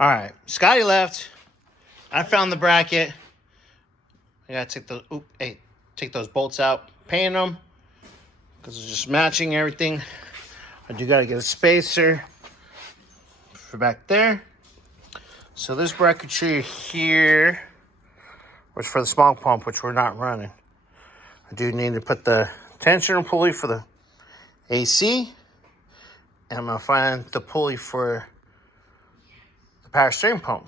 All right, Scotty left. I found the bracket. I gotta take those bolts out, paint them because it's just matching everything. I do gotta get a spacer for back there. So this bracketry here was for the smog pump, which we're not running. I do need to put the tensioner pulley for the AC, and I'm gonna find the pulley for the power steering pump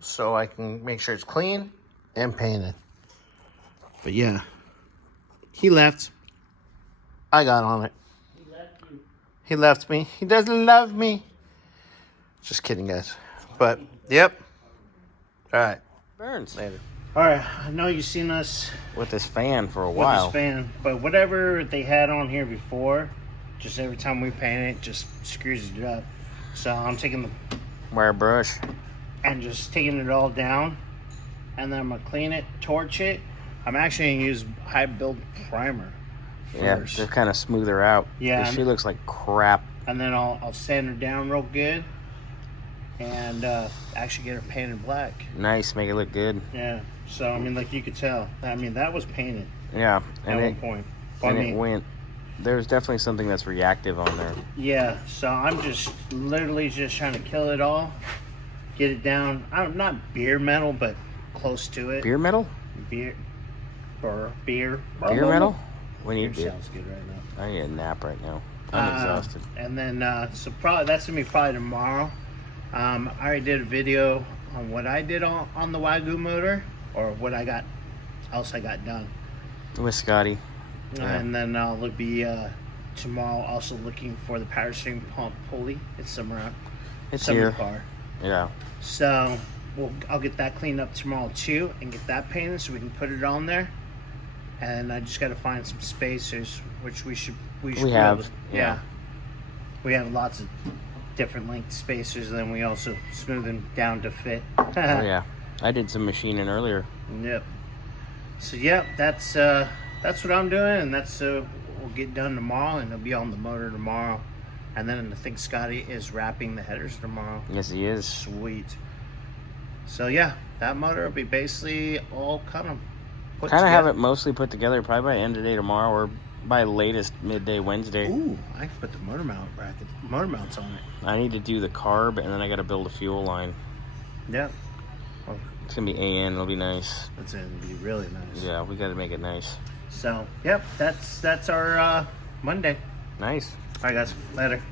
so I can make sure it's clean and painted. But yeah, he left. I got on it. He left you. He left me. He doesn't love me. Just kidding, guys. But yep. All right. Burns. Later. All right. I know you've seen us With this fan for a while. with this fan, but whatever they had on here before, just every time we paint it, just screws it up. So I'm taking the Wire brush. and just taking it all down, and then I'm gonna clean it, torch it. I'm actually gonna use high build primer first, Yeah, to kind of smooth her out. Yeah, 'Cause she looks like crap. and then I'll sand her down real good, and actually get her painted black. Nice, make it look good. Yeah. So I mean, like you could tell, I mean that was painted Yeah, at and one point. But and I it mean, went. There's definitely something that's reactive on there. yeah. So I'm just literally just trying to kill it all, get it down. I'm not beer metal, but close to it. Beer metal? Beer. Beer metal? We Beer need to. sounds good right now. I need a nap right now. I'm exhausted. And then, so probably that's gonna be probably tomorrow. I already did a video on what I did on the Wagyu motor, or what I got done. With Scotty. Yeah. And then I'll be tomorrow also looking for the power steering pump pulley. It's somewhere It's in here. the car. Yeah. So I'll get that cleaned up tomorrow too, and get that painted so we can put it on there. And I just got to find some spacers, which we should We be have, able to- yeah. We have lots of different length spacers, and then we also smooth them down to fit. Oh, yeah. I did some machining earlier. Yep. So yep, that's what I'm doing, and that's we'll get done tomorrow, and it'll be on the motor tomorrow. And then I think Scotty is wrapping the headers tomorrow. Yes, he is. Sweet. So yeah, that motor will be basically all kind of put Kind of together. have it mostly put together probably by end of day tomorrow or by latest midday Wednesday. Ooh, I can put the motor mounts on it. I need to do the carb and then I got to build a fuel line. Yep. Well, It's going to be AN. It'll be nice. it's gonna be really nice. Yeah, we got to make it nice. So yep, that's our Monday. Nice. All right, guys. Later.